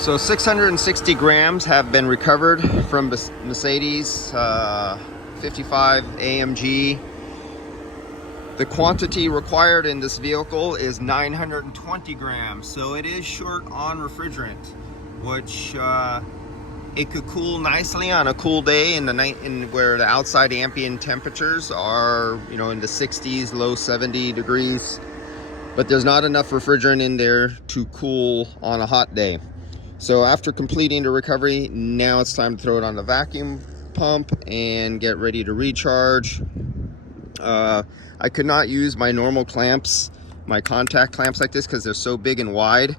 So 660 grams have been recovered from Mercedes 55 AMG. The quantity required in this vehicle is 920 grams, so it is short on refrigerant, which it could cool nicely on a cool day in the night, where the outside ambient temperatures are, in the 60s, low 70 degrees. But there's not enough refrigerant in there to cool on a hot day. So after completing the recovery, now it's time to throw it on the vacuum pump and get ready to recharge. I could not use my normal clamps, my contact clamps like this, because they're so big and wide.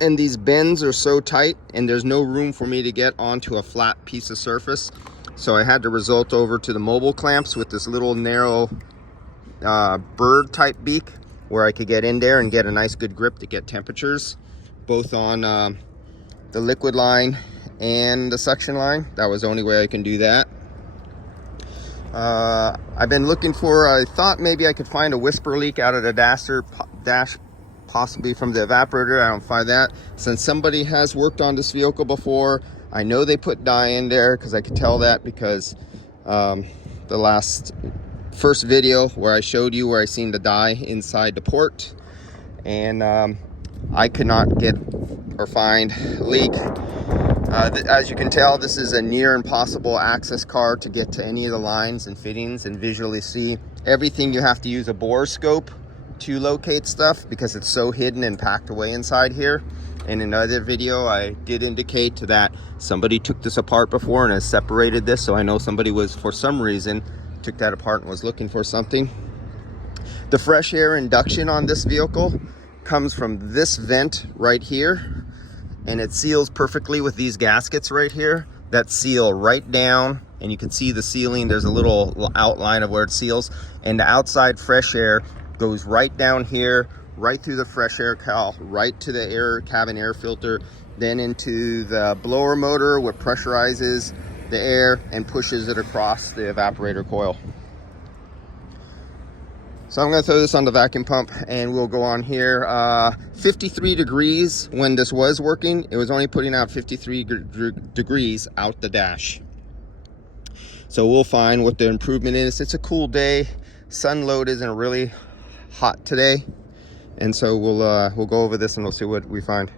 And these bends are so tight, and there's no room for me to get onto a flat piece of surface. So I had to resort over to the mobile clamps with this little narrow bird type beak, where I could get in there and get a nice good grip to get temperatures, both on the liquid line and the suction line. That was the only way I can do that. I've been looking for, I thought maybe I could find a whisper leak out of the dash, possibly from the evaporator. I don't find that. Since somebody has worked on this vehicle before, I know they put dye in there, because I could tell that because the first video where I showed you where I seen the dye inside the port, and I could not get or find leak. As you can tell, this is a near impossible access car to get to any of the lines and fittings and visually see everything. You have to use a borescope to locate stuff because it's so hidden and packed away inside here. In another video, I did indicate that somebody took this apart before and has separated this, so I know somebody was, for some reason, took that apart and was looking for something. The fresh air induction on this vehicle comes from this vent right here, and it seals perfectly with these gaskets right here that seal right down, and you can see the sealing. There's a little outline of where it seals, and the outside fresh air goes right down here, right through the fresh air cowl, right to the cabin air filter, then into the blower motor, which pressurizes the air and pushes it across the evaporator coil. So I'm going to throw this on the vacuum pump and we'll go on here. 53 degrees when this was working. It was only putting out 53 degrees out the dash. So we'll find what the improvement is. It's a cool day. Sun load isn't really hot today. And so we'll go over this and we'll see what we find.